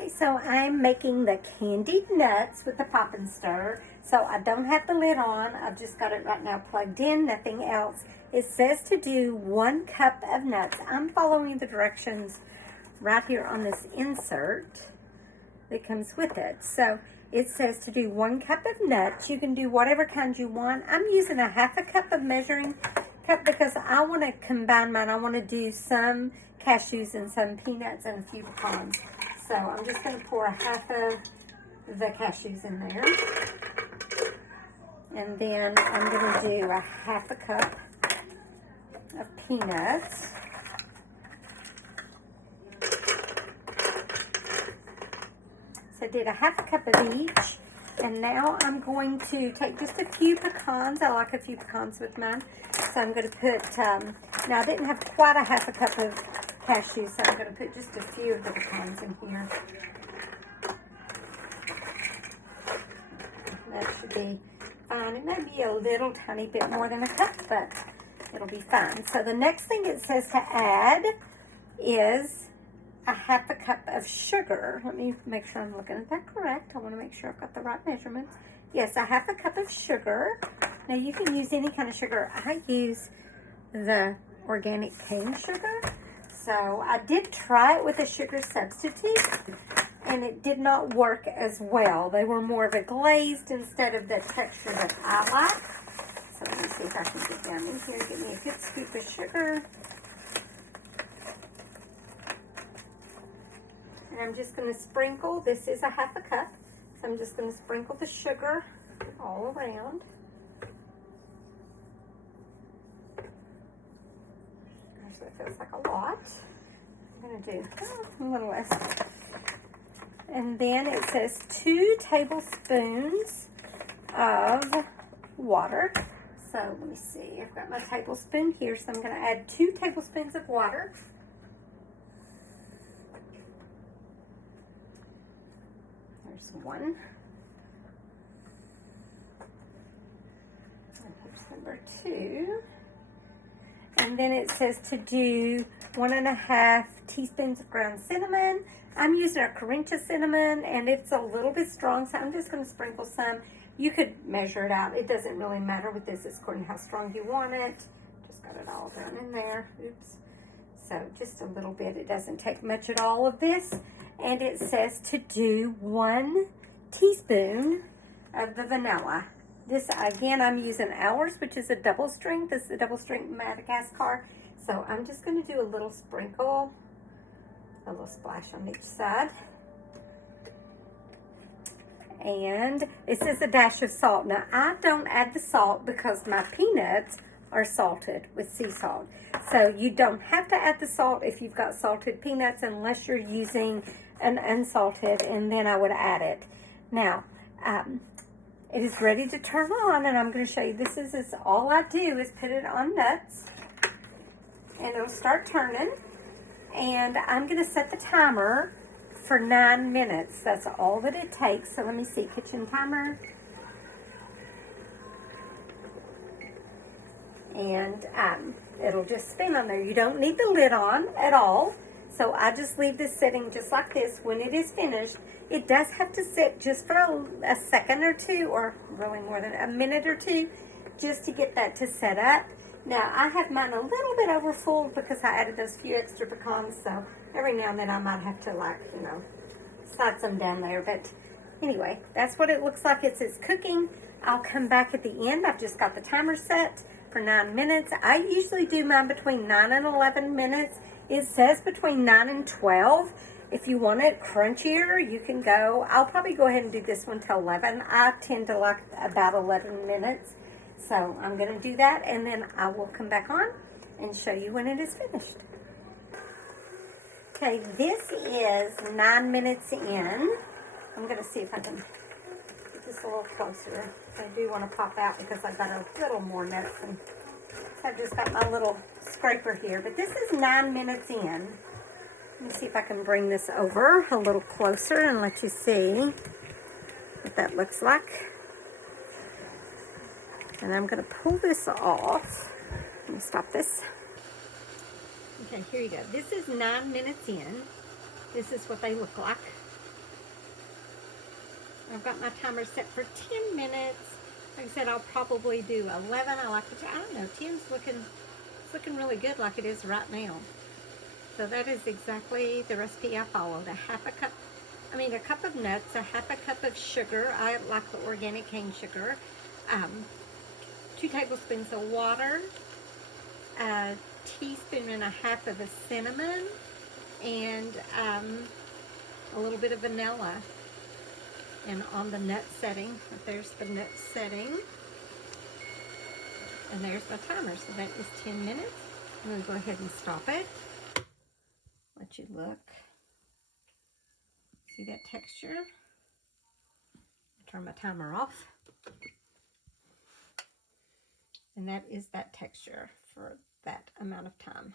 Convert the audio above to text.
Okay, so I'm making the candied nuts with the pop and stir. So I don't have the lid on. I've just got it right now plugged in, nothing else. It says to do 1 cup of nuts. I'm following the directions right here on this insert that comes with it. So it says to do 1 cup of nuts. You can do whatever kind you want. I'm using a 1/2 cup of measuring cup because I want to combine mine. I want to do some cashews and some peanuts and a few pecans. So I'm just going to pour 1/2 of the cashews in there. And then I'm going to do a 1/2 cup of peanuts. So I did a 1/2 cup of each. And now I'm going to take just a few pecans. I like a few pecans with mine. So I'm going to put, now I didn't have quite a 1/2 cup of cashews, so I'm going to put just a few of the pecans in here. That should be fine. It may be a little tiny bit more than a cup, but it'll be fine. So the next thing it says to add is a 1/2 cup of sugar. Let me make sure I'm looking at that correct. I want to make sure I've got the right measurements. Yes, a 1/2 cup of sugar. Now you can use any kind of sugar. I use the organic cane sugar. So I did try it with a sugar substitute, and it did not work as well. They were more of a glazed instead of the texture that I like. So let me see if I can get down in here and get me a good scoop of sugar. And I'm just going to sprinkle. This is a 1/2 cup, so I'm just going to sprinkle the sugar all around. So it feels like a lot. I'm going to do a little less. And then it says 2 tablespoons of water. So let me see. I've got my tablespoon here, so I'm going to add 2 tablespoons of water. There's 1. And here's number 2. And then it says to do 1½ teaspoons of ground cinnamon. I'm using a Carinthia cinnamon, and it's a little bit strong, so I'm just going to sprinkle some. You could measure it out. It doesn't really matter with this. It's according to how strong you want it. Just got it all done in there. Oops. So just a little bit. It doesn't take much at all of this. And it says to do 1 teaspoon of the vanilla. This, again, I'm using ours, which is a double strength. This is a double strength Madagascar. So I'm just going to do a little sprinkle, a little splash on each side. And it says a dash of salt. Now, I don't add the salt because my peanuts are salted with sea salt. So you don't have to add the salt if you've got salted peanuts unless you're using an unsalted, and then I would add it. Now, it is ready to turn on, and I'm going to show you. This is all I do is put it on nuts, and it'll start turning. And I'm going to set the timer for 9 minutes. That's all that it takes. So let me see, kitchen timer. And it'll just spin on there. You don't need the lid on at all. So I just leave this sitting just like this. When it is finished, it does have to sit just for a second or two, or really more than a minute or two, just to get that to set up. Now, I have mine a little bit over full because I added those few extra pecans, so every now and then I might have to, like, you know, slide some down there. But anyway, that's what it looks like. It's cooking. I'll come back at the end. I've just got the timer set for 9 minutes. I usually do mine between 9 and 11 minutes. It says between 9 and 12. If you want it crunchier, you can go. I'll probably go ahead and do this one till 11. I tend to like about 11 minutes. So I'm going to do that, and then I will come back on and show you when it is finished. Okay, this is 9 minutes in. I'm going to see if I can get this a little closer. I do want to pop out because I've got a little more nuts, and so I've just got my little scraper here. But this is 9 minutes in. Let me see if I can bring this over a little closer and let you see what that looks like. And I'm going to pull this off. Let me stop this. Okay, here you go. This is 9 minutes in. This is what they look like. I've got my timer set for 10 minutes. Like I said, I'll probably do 11. I like the, I don't know, 10's looking really good like it is right now. So that is exactly the recipe I followed. A cup of nuts, a half a cup of sugar. I like the organic cane sugar. 2 tablespoons of water, a teaspoon and a half of the cinnamon, and a little bit of vanilla. And on the nut setting, there's the nut setting. And there's my timer, so that is 10 minutes. I'm gonna go ahead and stop it. Let you look. See that texture? Turn my timer off. And that is that texture for that amount of time.